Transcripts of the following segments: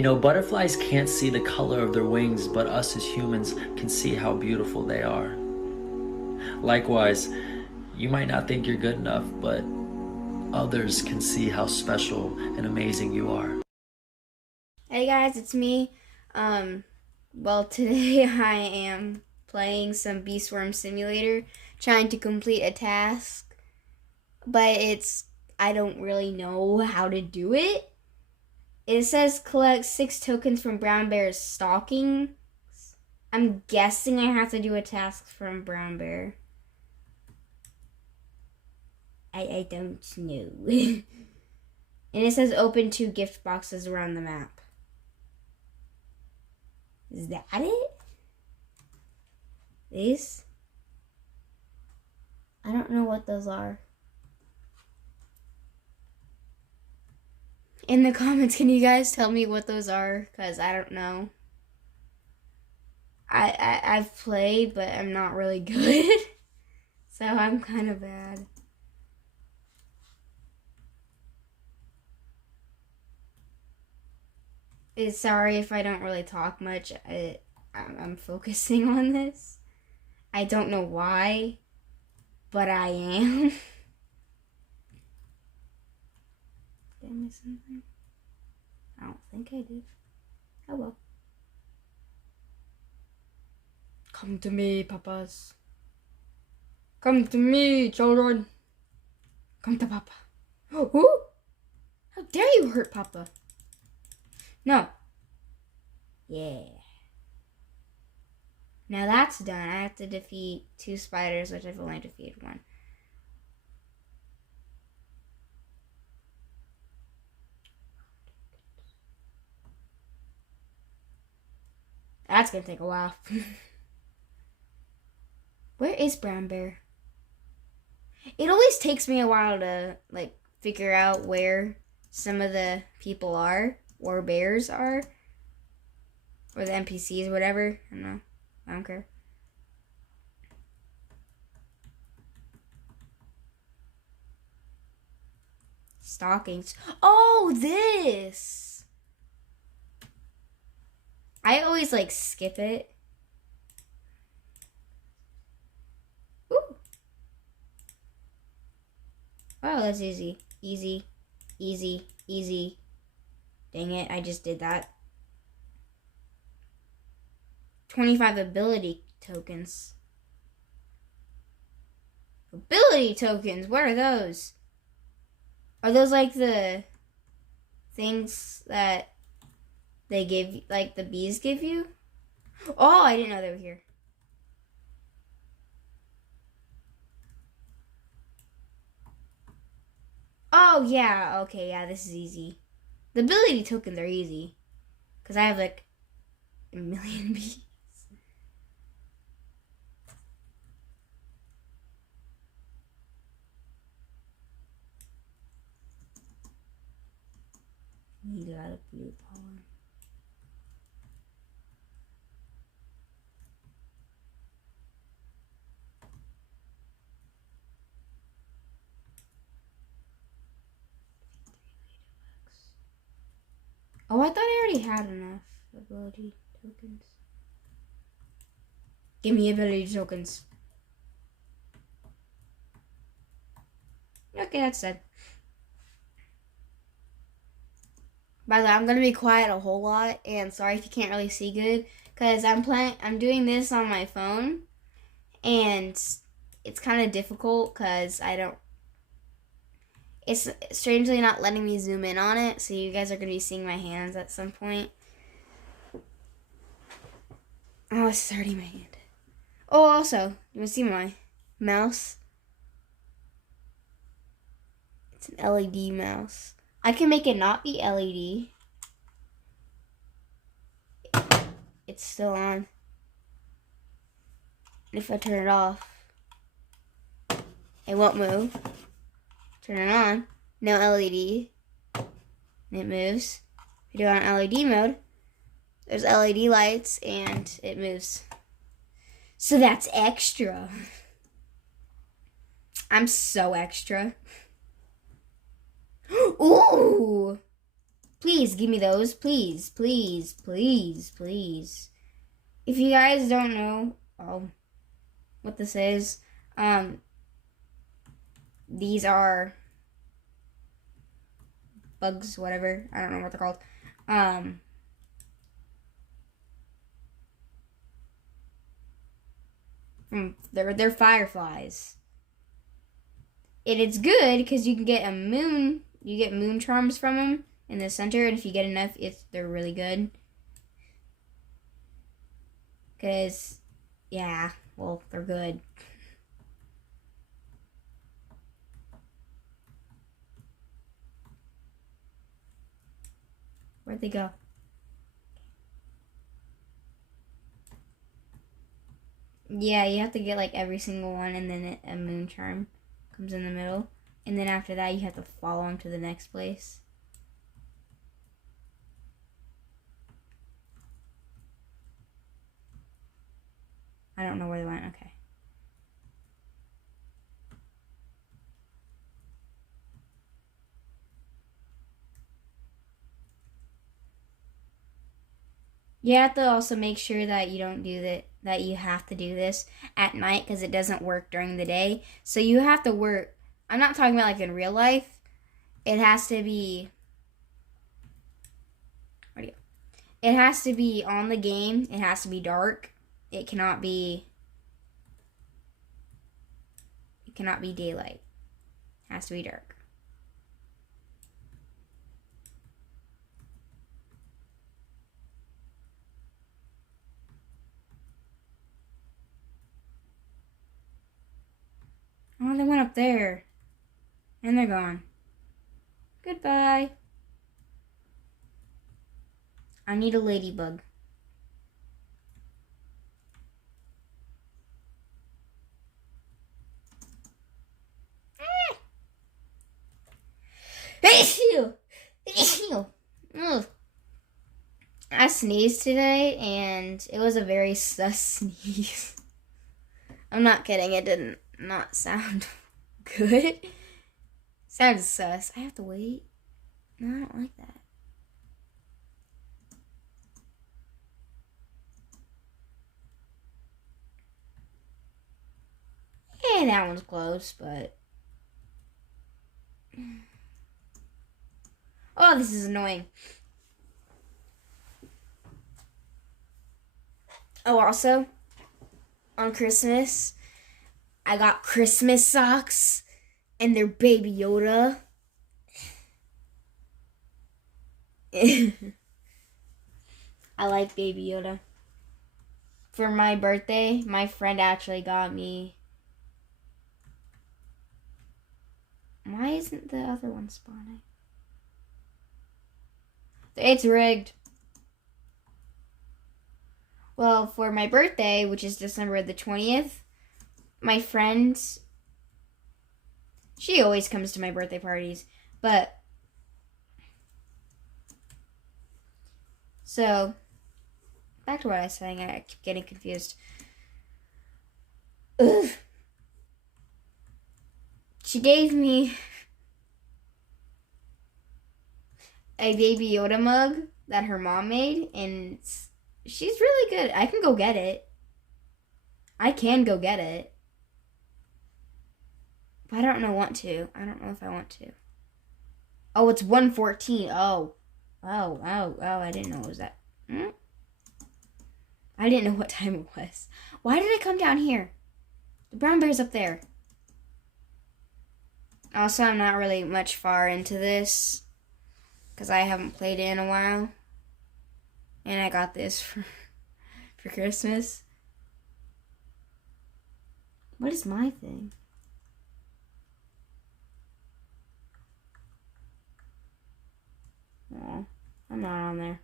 You know, butterflies can't see the color of their wings, but us as humans can see how beautiful they are. Likewise, you might not think you're good enough, but others can see how special and amazing you are. Hey guys, it's me. Well, today I am playing some Beastworm Simulator, trying to complete a task, but I don't really know how to do it. It says collect 6 tokens from Brown Bear's stalking. I'm guessing I have to do a task from Brown Bear. I don't know. And it says open 2 gift boxes around the map. Is that it? These? I don't know what those are. In the comments, can you guys tell me what those are? Because I don't know. I've played, but I'm not really good. So I'm kind of bad. Sorry if I don't really talk much. I'm focusing on this. I don't know why, but I am. Did I miss something? I don't think I did. Oh well. Come to me, papas. Come to me, children. Come to Papa. Ooh! How dare you hurt Papa? No. Yeah. Now that's done. I have to defeat 2 spiders, which I've only defeated 1. That's gonna take a while. Where is Brown Bear? It always takes me a while to, figure out where some of the people are, or bears are, or the NPCs, or whatever. I don't know. I don't care. Stockings. Oh, this! I always, skip it. Ooh. Oh, that's easy. Easy. Easy. Easy. Dang it, I just did that. 25 ability tokens. Ability tokens? What are those? Are those like the things that they give, like the bees give you? Oh, I didn't know they were here. Oh, yeah. Okay, yeah, this is easy. The ability tokens are easy. Because I have like a million bees. Need a lot of blue pollen. Oh, I thought I already had enough ability tokens. Give me ability tokens. Okay, that's it. By the way, I'm gonna be quiet a whole lot, and sorry if you can't really see good, cause I'm doing this on my phone, and it's kind of difficult, cause it's strangely not letting me zoom in on it, so you guys are gonna be seeing my hands at some point. Oh, it's already my hand. Oh, also, you wanna see my mouse? It's an LED mouse. I can make it not be LED. It's still on. And if I turn it off, it won't move. Turn it on, no LED. And it moves. If you do it on LED mode, there's LED lights and it moves. So that's extra. I'm so extra. Ooh! Please give me those. Please, please, please, please. If you guys don't know what this is, these are bugs, whatever. I don't know what they're called. They're fireflies. And it's good because you can get a moon. You get moon charms from them in the center, and if you get enough, they're really good. Because, yeah, well, they're good. Where'd they go? Yeah, you have to get like every single one, and then a moon charm comes in the middle. And then after that, you have to follow them to the next place. I don't know where they went. Okay. You have to also make sure that you don't do that you have to do this at night because it doesn't work during the day. So you have to work. I'm not talking about like in real life. It has to be. It has to be on the game. It has to be dark. It cannot be. It cannot be daylight. It has to be dark. Oh, they went up there. And they're gone. Goodbye. I need a ladybug. I sneezed today, and it was a very sus sneeze. I'm not kidding. It did not sound good. Sounds sus. I have to wait. No, I don't like that. Yeah, that one's close, but... Oh, this is annoying. Oh, also, on Christmas, I got Christmas socks, and they're Baby Yoda. I like Baby Yoda. For my birthday, my friend actually got me... Why isn't the other one spawning? It's rigged. Well, for my birthday, which is December the 20th, my friend, she always comes to my birthday parties, but, so, back to what I was saying, I keep getting confused. Ugh. She gave me a Baby Yoda mug that her mom made, and she's really good. I can go get it. I can go get it. But I don't want to. I don't know if I want to. Oh, it's 1:14. Oh, I didn't know it was that. I didn't know what time it was. Why did I come down here? The brown bear's up there. Also, I'm not really much far into this because I haven't played it in a while. And I got this for Christmas. What is my thing? Oh, I'm not on there.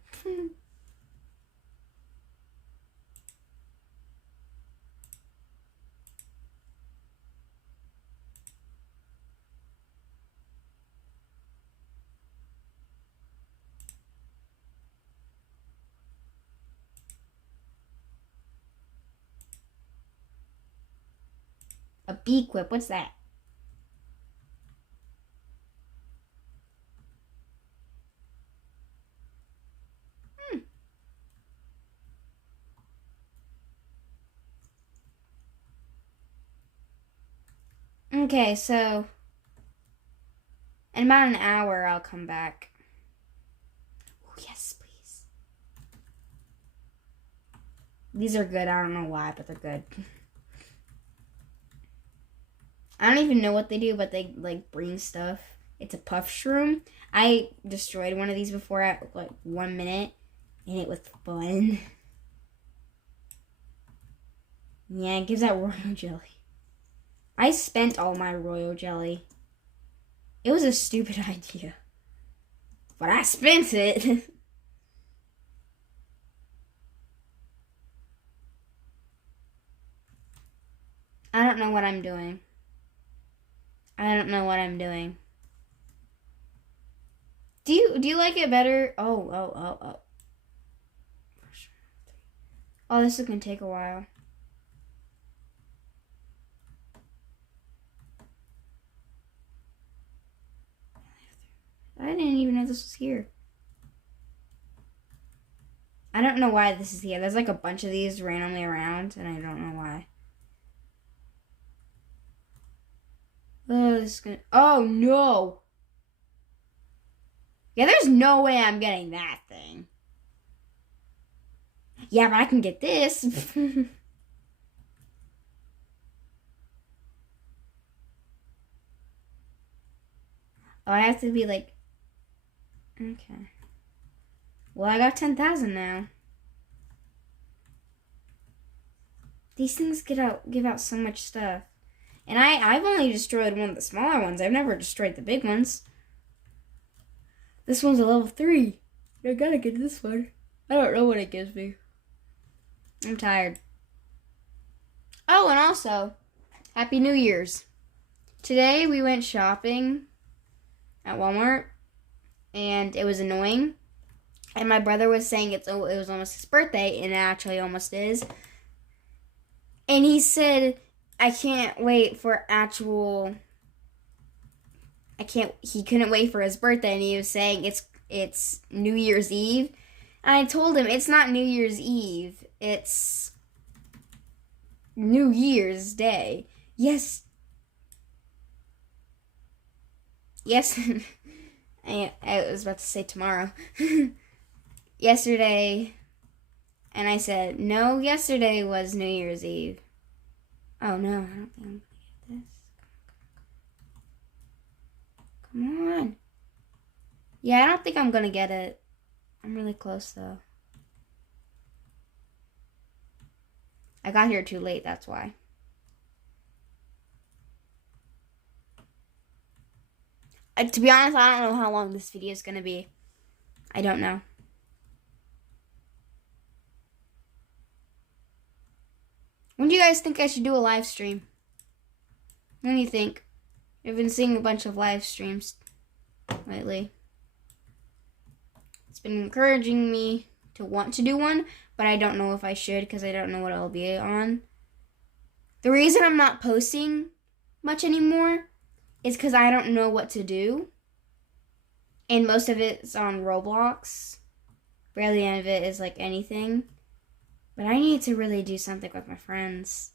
A bee quip, what's that? Okay, so in about an hour, I'll come back. Oh, yes, please. These are good. I don't know why, but they're good. I don't even know what they do, but they like bring stuff. It's a puff shroom. I destroyed one of these before at like 1 minute, and it was fun. Yeah, it gives out royal jelly. I spent all my royal jelly. It was a stupid idea, but I spent it. I don't know what I'm doing. I don't know what I'm doing. Do you like it better? Oh. Oh, this is gonna take a while. I didn't even know this was here. I don't know why this is here. There's like a bunch of these randomly around, and I don't know why. Oh, this is gonna. Oh no! Yeah, there's no way I'm getting that thing. Yeah, but I can get this. Oh, I have to be like. Okay. Well, I got 10,000 now. These things give out so much stuff. And I've only destroyed one of the smaller ones. I've never destroyed the big ones. This one's a level 3. I gotta get this one. I don't know what it gives me. I'm tired. Oh, and also, Happy New Year's. Today we went shopping at Walmart, and it was annoying. And my brother was saying it was almost his birthday, and it actually almost is. And he said, he couldn't wait for his birthday, and he was saying it's New Year's Eve. And I told him it's not New Year's Eve, it's New Year's Day. Yes. I was about to say tomorrow. Yesterday, and I said, no, yesterday was New Year's Eve. Oh no, I don't think I'm gonna get this. Come on. Yeah, I don't think I'm gonna get it. I'm really close though. I got here too late, that's why. To be honest, I don't know how long this video is gonna be. I don't know. When do you guys think I should do a live stream? What do you think? I've been seeing a bunch of live streams lately. It's been encouraging me to want to do one, but I don't know if I should because I don't know what I'll be on. The reason I'm not posting much anymore is because I don't know what to do. And most of it's on Roblox. Barely any of it is like anything. But I need to really do something with my friends.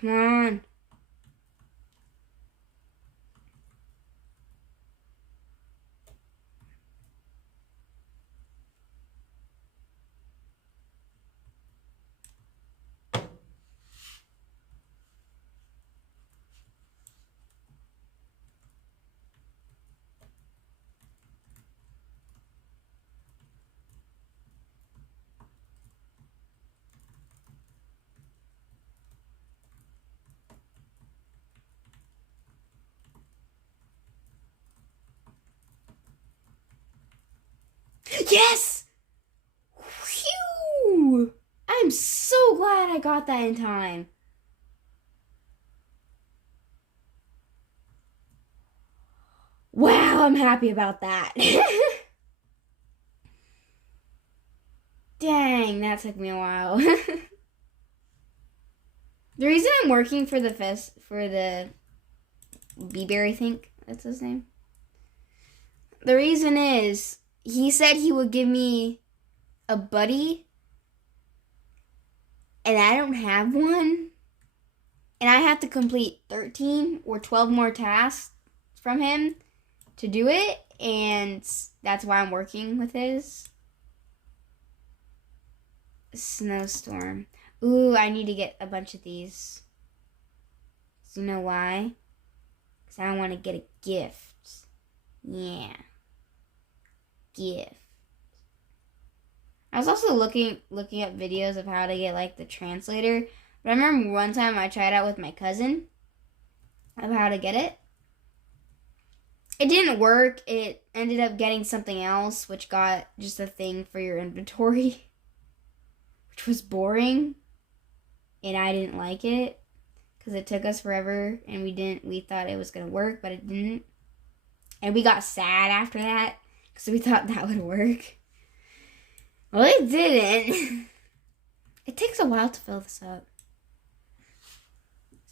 Come on. Yes! Phew! I'm so glad I got that in time. Wow, I'm happy about that. Dang, that took me a while. The reason I'm working for the B-Bear, I think that's his name. The reason is he said he would give me a buddy and I don't have one, and I have to complete 13 or 12 more tasks from him to do it, and that's why I'm working with his snowstorm. Ooh, I need to get a bunch of these. So you know why? Because I want to get a gift. Yeah. Gift. I was also looking up videos of how to get like the translator. But I remember one time I tried out with my cousin of how to get it. It didn't work. It ended up getting something else, which got just a thing for your inventory, which was boring, and I didn't like it because it took us forever, and we thought it was gonna work, but it didn't, and we got sad after that because we thought that would work. Well, it didn't. It takes a while to fill this up.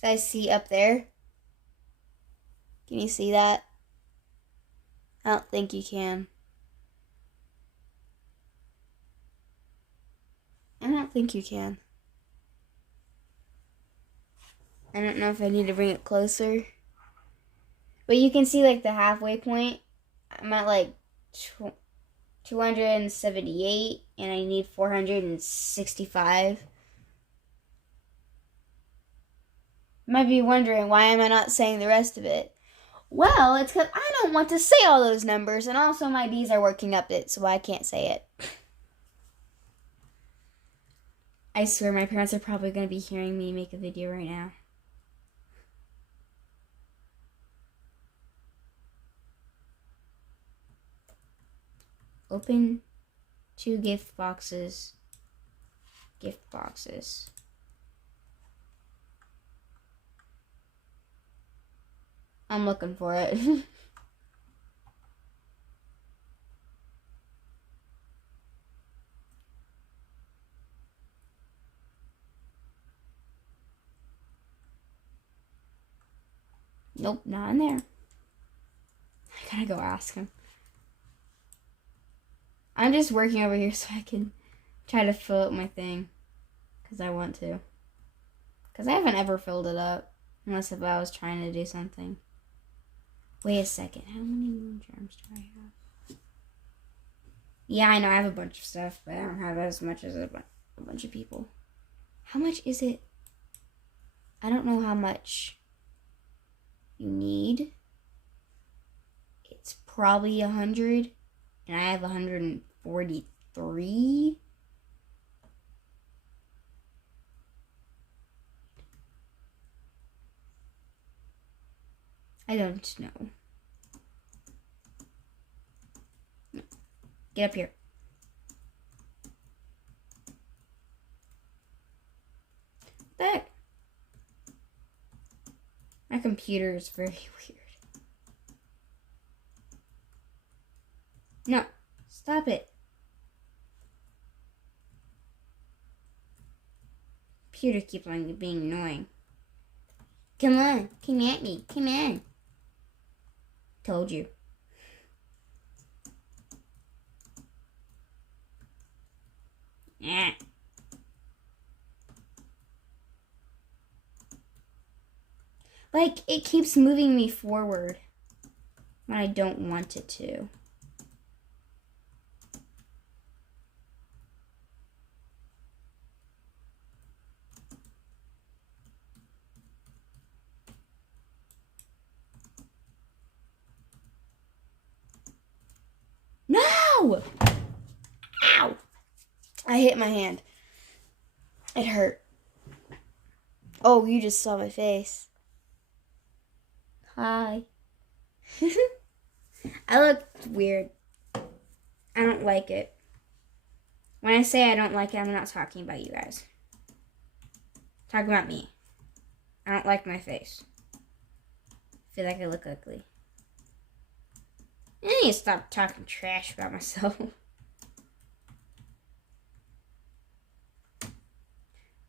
So I see up there. Can you see that? I don't think you can. I don't think you can. I don't know if I need to bring it closer. But you can see like the halfway point. I'm at like 278 and I need 465. You might be wondering, why am I not saying the rest of it? Well, it's because I don't want to say all those numbers, and also my bees are working up it, so I can't say it. I swear my parents are probably going to be hearing me make a video right now. Open 2 gift boxes. Gift boxes. I'm looking for it. Nope, not in there. I gotta go ask him. I'm just working over here so I can try to fill up my thing. Because I want to. Because I haven't ever filled it up. Unless if I was trying to do something. Wait a second. How many moon charms do I have? Yeah, I know I have a bunch of stuff. But I don't have as much as a bunch of people. How much is it? I don't know how much you need. It's probably 100. And I have 143. I don't know. No. Get up here. What the heck? My computer is very weird. No. Stop it. Computer keeps on being annoying. Come on. Come at me. Come on. Told you. Yeah. Like, it keeps moving me forward when I don't want it to. No! Ow! I hit my hand. It hurt. Oh, you just saw my face. Hi. I look weird. I don't like it. When I say I don't like it, I'm not talking about you guys. I'm talking about me. I don't like my face. I feel like I look ugly. I need to stop talking trash about myself.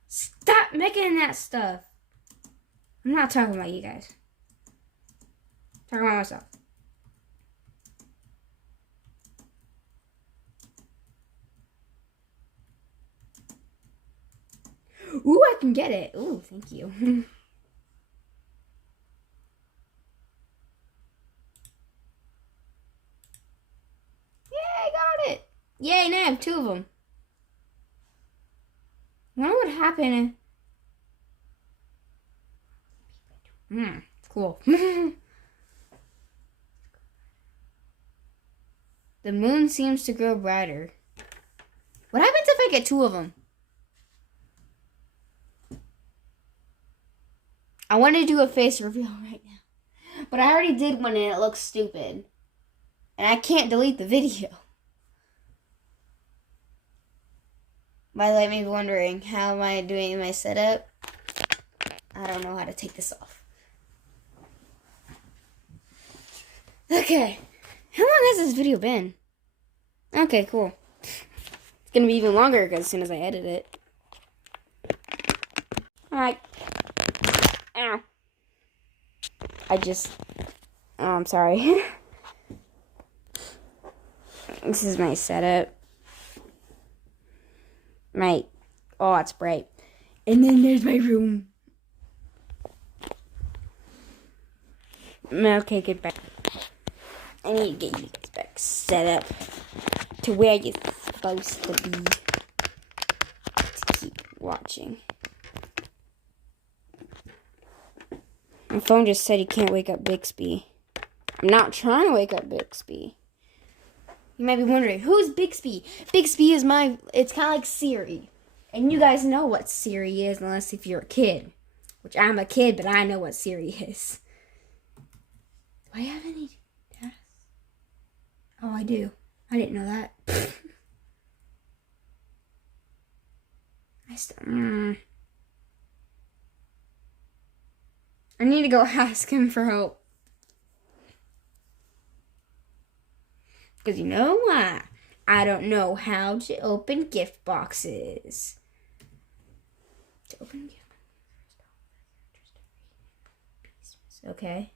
Stop making that stuff. I'm not talking about you guys. I'm talking about myself. Ooh, I can get it. Ooh, thank you. Yay, I got it. Yay, now I have 2 of them. I wonder what happened. Cool. The moon seems to grow brighter. What happens if I get 2 of them? I want to do a face reveal right now. But I already did one and it looks stupid. And I can't delete the video. By the way, maybe wondering, how am I doing my setup? I don't know how to take this off. Okay. How long has this video been? Okay, cool. It's gonna be even longer as soon as I edit it. Alright. Ow. Oh, I'm sorry. This is my setup. Oh, it's bright. And then there's my room. Okay, get back. I need to get you guys back set up to where you're supposed to be to keep watching. My phone just said you can't wake up Bixby. I'm not trying to wake up Bixby. You might be wondering, who's Bixby? Bixby is it's kind of like Siri. And you guys know what Siri is, unless if you're a kid. Which I'm a kid, but I know what Siri is. Do I have any tasks? Oh, I do. I didn't know that. I need to go ask him for help. Because you know what? I don't know how to open gift boxes. To open gift boxes. Okay.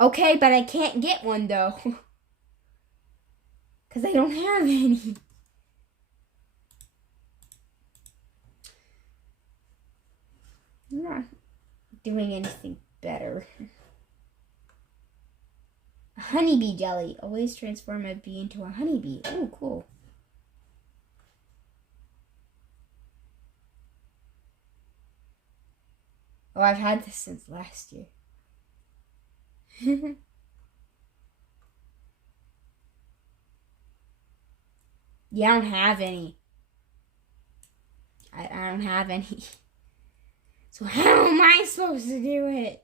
Okay, but I can't get one though. Because I don't have any. I'm not doing anything better. A honeybee jelly. Always transform a bee into a honeybee. Oh, cool. Oh, I've had this since last year. Yeah, I don't have any. I don't have any. So how am I supposed to do it?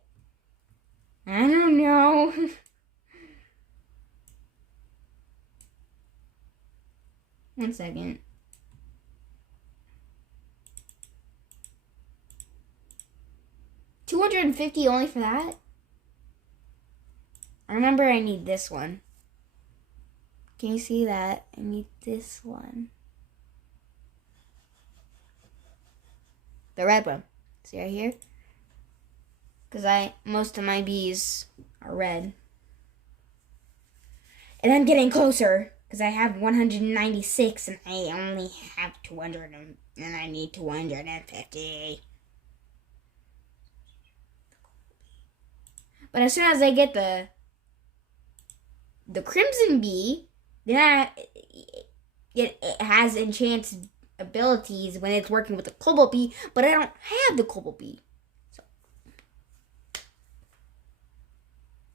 I don't know. One second. $250 only for that? I remember I need this one. Can you see that? I need this one. The red one. See right here? Because most of my bees are red. And I'm getting closer. Because I have 196 and I only have 200 and I need 250. But as soon as I get the crimson bee, then it has enchanted abilities when it's working with the cobalt bee, but I don't have the cobalt bee. So,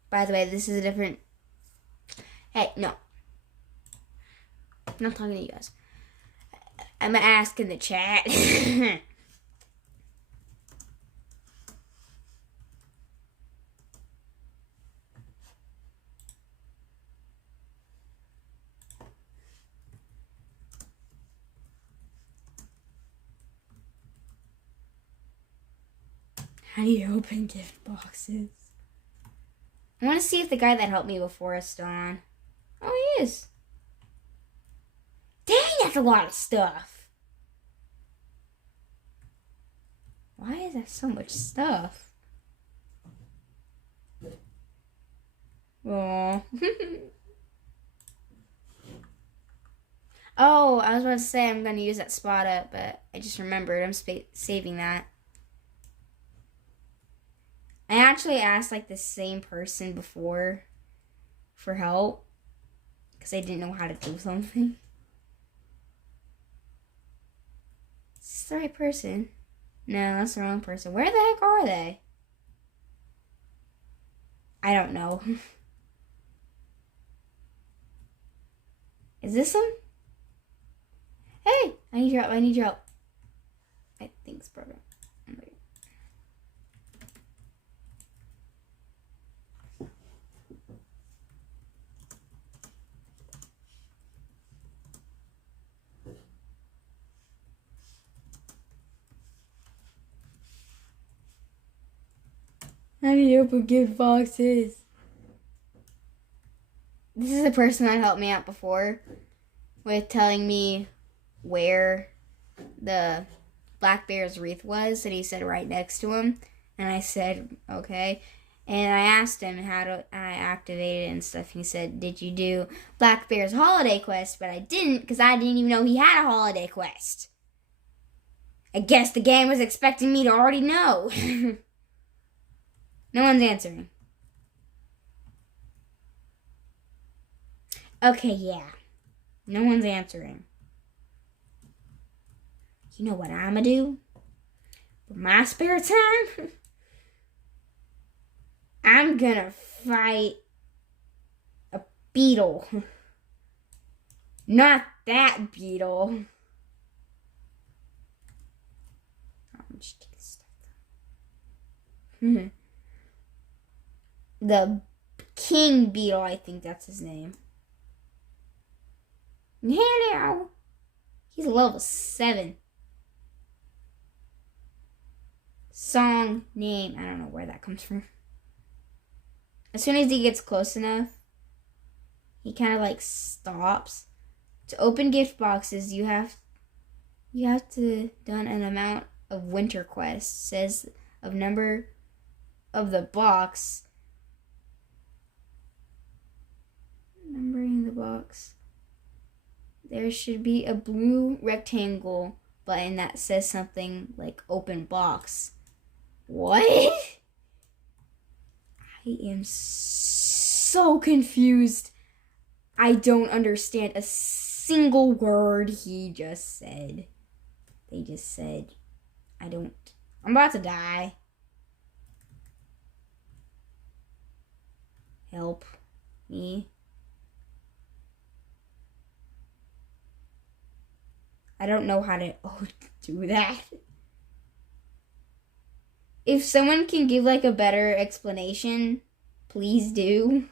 by the way, this is a different. Hey, no. I'm not talking to you guys. I'm gonna ask in the chat. How do you open gift boxes? I want to see if the guy that helped me before is still on. Oh, he is. Dang, that's a lot of stuff. Why is that so much stuff? Aww. Oh, I was about to say I'm going to use that spot up, but I just remembered I'm saving that. I actually asked like the same person before for help because I didn't know how to do something. Is this the right person? No, that's the wrong person. Where the heck are they? I don't know. Is this them? Hey, I need your help. I need your help. I think it's broken. How do you open gift boxes? This is the person that helped me out before with telling me where the black bear's wreath was, and he said right next to him, and I said okay, and I asked him how to I activate it and stuff, and he said, did you do black bear's holiday quest? But I didn't, because I didn't even know he had a holiday quest. I guess the game was expecting me to already know. No one's answering. Okay, yeah, no one's answering. You know what I'ma do? For my spare time? I'm gonna fight a beetle. Not that beetle. I'm just taking stuff. The king beetle, I think that's his name. Hello. He's level 7. Song name. I don't know where that comes from. As soon as he gets close enough, he kind of like stops. To open gift boxes, you have to done an amount of winter quests. Says of number of the box. Numbering the box. There should be a blue rectangle button that says something like open box. What? I am so confused. I don't understand a single word he just said. They just said, I'm about to die. Help me. I don't know how to do that. If someone can give like a better explanation, please do.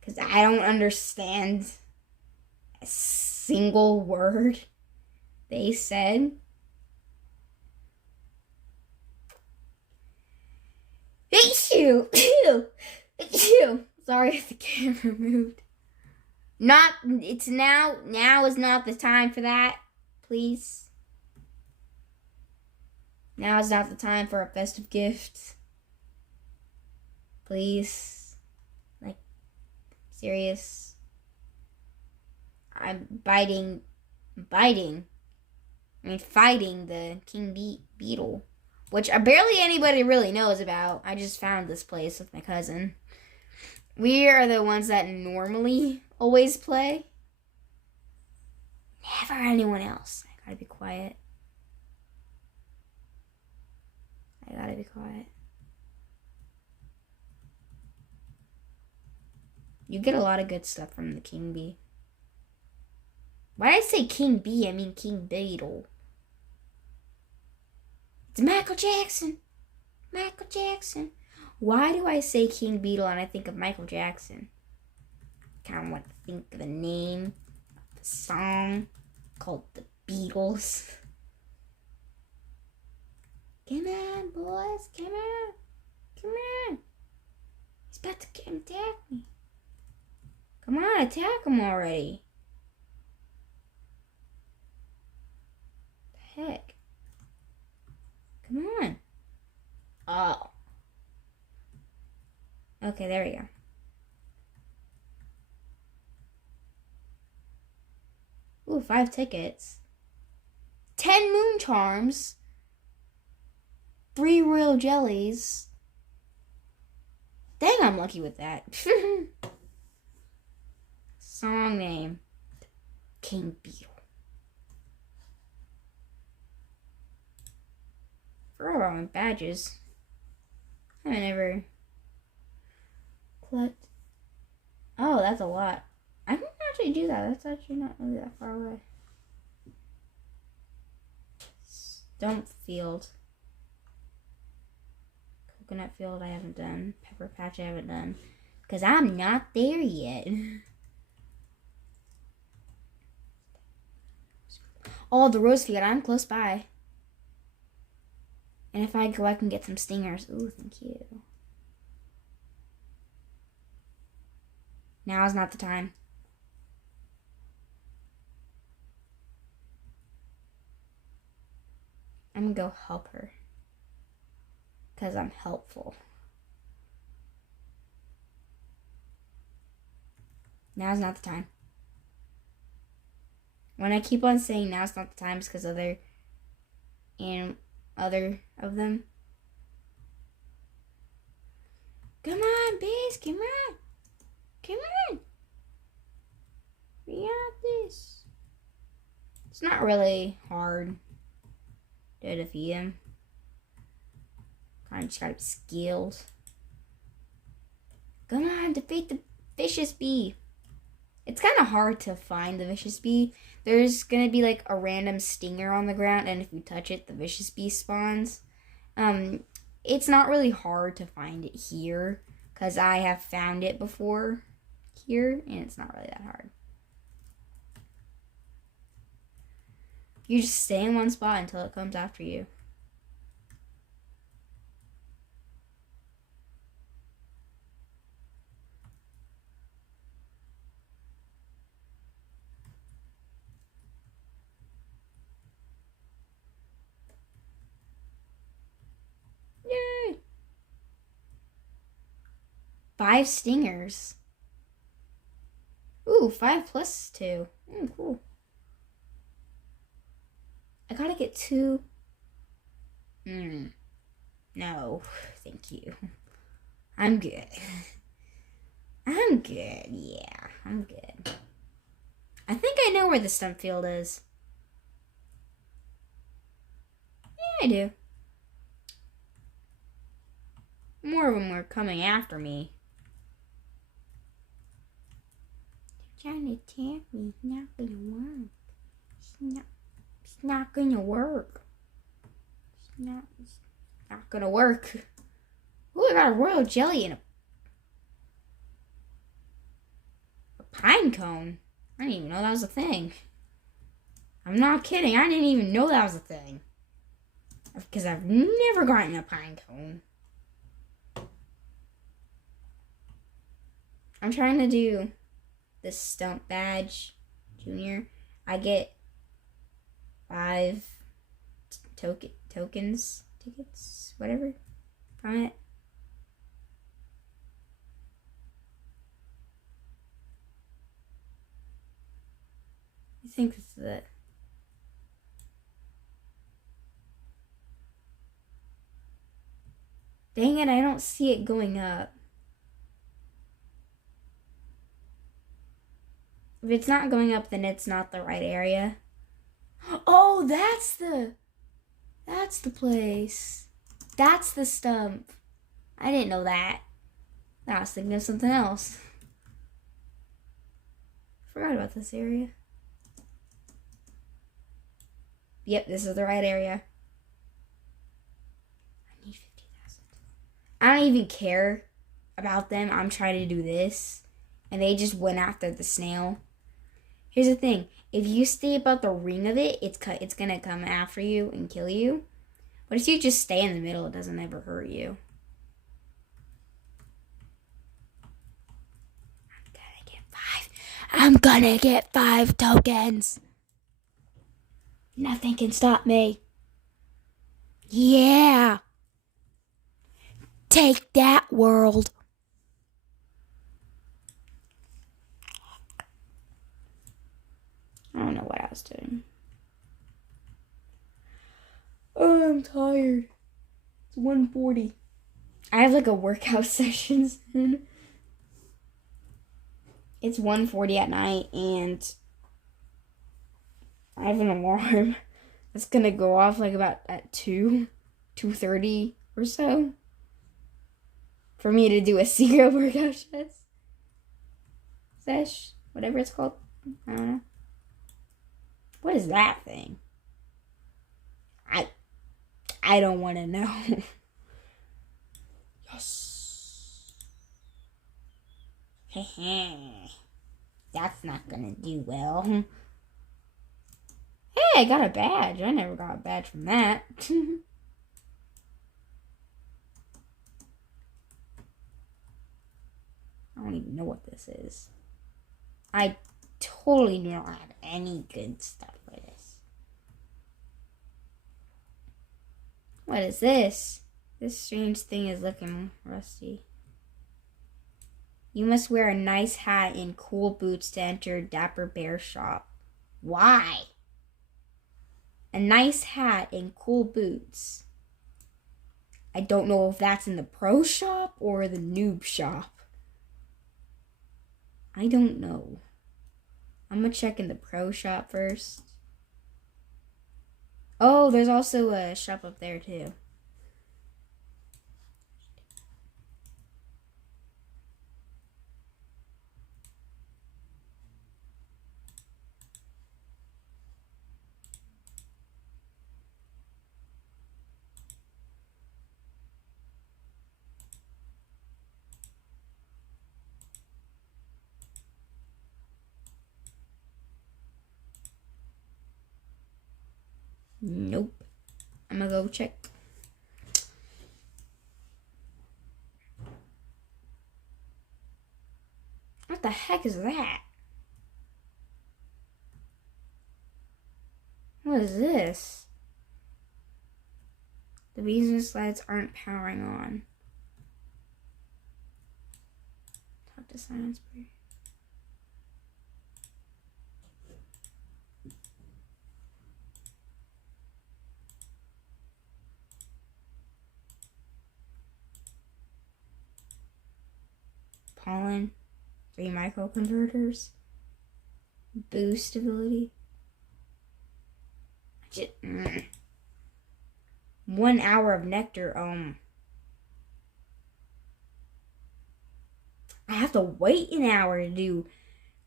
Because I don't understand a single word they said. Sorry if the camera moved. Now is not the time for that, please. Now is not the time for a festive gift. Please. Like, serious. I'm fighting the king beetle. Which barely anybody really knows about. I just found this place with my cousin. We are the ones that normally always play. Never anyone else. I gotta be quiet. You get a lot of good stuff from the king bee. Why did I say king bee? I mean king beetle. It's Michael Jackson. Michael Jackson. Why do I say king beetle and I think of Michael Jackson? I kind of want to think of the name of the song called The Beatles. Come on, boys. Come on. Come on. He's about to attack me. Come on, attack him already. The heck? Come on. Oh. Okay, there we go. Ooh, 5 tickets. 10 moon charms. 3 royal jellies. Dang, I'm lucky with that. Song name. King Beetle. Forgot about my badges. I haven't ever collect. Oh, that's a lot. I can actually do that. That's actually not really that far away. Stump Field. Coconut Field I haven't done. Pepper Patch I haven't done. Because I'm not there yet. Oh, the Rose Field. I'm close by. And if I go, I can get some stingers. Ooh, thank you. Now is not the time. I'm gonna go help her. Because I'm helpful. Now's not the time. When I keep on saying now's not the time, it's because other of them. Come on, bees, come on. Come on. We got this. It's not really hard to defeat him. Kind of just gotta be skilled. Come on, defeat the vicious bee. It's kind of hard to find the vicious bee. There's gonna be like a random stinger on the ground, and if you touch it, the vicious bee spawns. It's not really hard to find it here, because I have found it before here, and it's not really that hard. You just stay in one spot until it comes after you. Yay! 5 stingers. Ooh, 5 plus 2. Cool. I gotta get 2. No, thank you. I'm good. I'm good, yeah, I'm good. I think I know where the stump field is. Yeah, I do. More of them were coming after me. They're trying to attack me. It's not gonna work. It's not gonna work. It's not gonna work. Ooh, I got a royal jelly and a pine cone. I didn't even know that was a thing. I'm not kidding. I didn't even know that was a thing. Because I've never gotten a pine cone. I'm trying to do this stump badge junior. I get 5 tickets, whatever, from it. I think this is it. Dang it, I don't see it going up. If it's not going up, then it's not the right area. Oh, that's the place. That's the stump. I didn't know that. I was thinking of something else. Forgot about this area. Yep, this is the right area. I need 50,000. I don't even care about them. I'm trying to do this. And they just went after the snail. Here's the thing. If you stay about the ring of it, it's gonna come after you and kill you. But if you just stay in the middle, it doesn't ever hurt you. I'm gonna get 5 tokens. Nothing can stop me. Yeah. Take that, world. I don't know what I was doing. Oh, I'm tired. It's 1:40. I have like a workout session soon. It's 1:40 at night and I have an alarm that's gonna go off like about at 2:30 or so. For me to do a secret workout sesh, whatever it's called. I don't know. What is that thing? I don't want to know. Yes. That's not gonna do well. Hey, I got a badge. I never got a badge from that. I don't even know what this is. I totally do not have any good stuff for this. What is this? This strange thing is looking rusty. You must wear a nice hat and cool boots to enter Dapper Bear shop. Why? A nice hat and cool boots. I don't know if that's in the pro shop or the noob shop. I don't know. I'm gonna check in the pro shop first. Oh, there's also a shop up there too. Nope. I'm gonna go check. What the heck is that? What is this? The business lights aren't powering on. Talk to Science Bird. Pollen. 3 microconverters. Boost ability. 1 hour of nectar. I have to wait an hour to do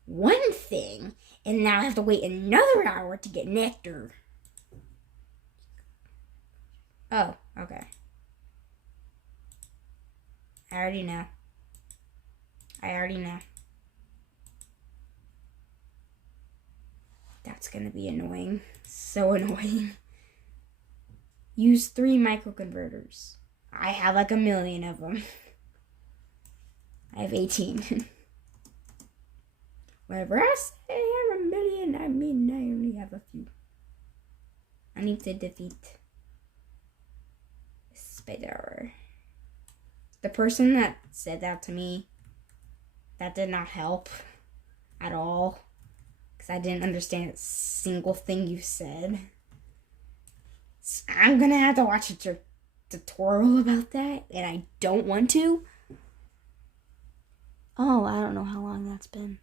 one thing, and now I have to wait another hour to get nectar. Oh, okay. I already know. That's gonna be annoying. So annoying. Use 3 microconverters. I have like 1,000,000 of them. I have 18. Whenever I say I have 1,000,000, I mean I only have a few. I need to defeat Spider. The person that said that to me, that did not help at all. Because I didn't understand a single thing you said. So I'm gonna have to watch a tutorial about that, and I don't want to. Oh, I don't know how long that's been.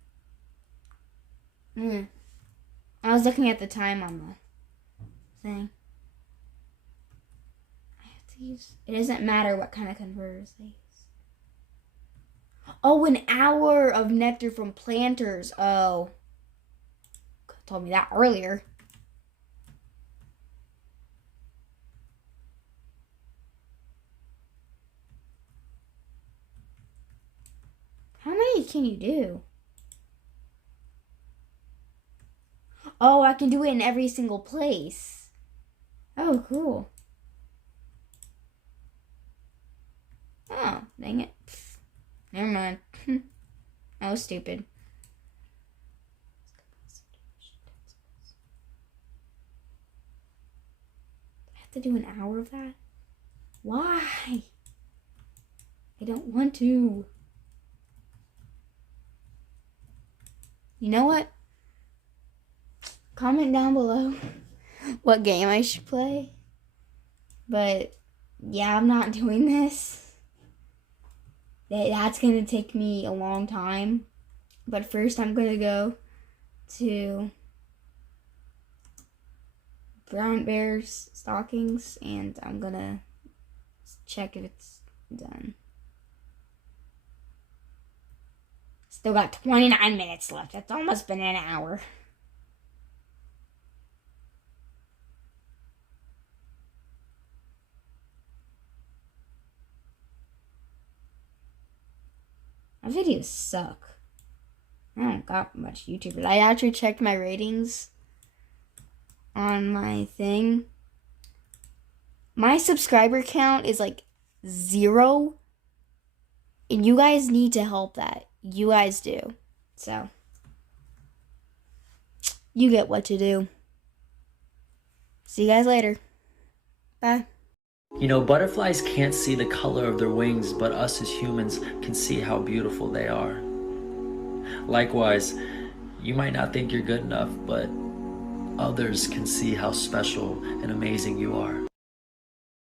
I was looking at the time on the thing. I have to use... It doesn't matter what kind of converters they use. Oh, an hour of nectar from planters. Oh. Could have told me that earlier. How many can you do? Oh, I can do it in every single place. Oh, cool. Oh, dang it. Never mind. I was stupid. I have to do an hour of that? Why? I don't want to. You know what? comment down below what game I should play. But yeah, I'm not doing this. That's gonna take me a long time. But first I'm gonna go to Brown Bear's stockings and I'm gonna check if it's done. Still got 29 minutes left. That's almost been an hour. My videos suck. I don't got much YouTubers. I actually checked my ratings on my thing. My subscriber count is like 0. And you guys need to help that. You guys do. So, you get what to do. See you guys later. Bye. You know, butterflies can't see the color of their wings, but us as humans can see how beautiful they are. Likewise, you might not think you're good enough, but others can see how special and amazing you are.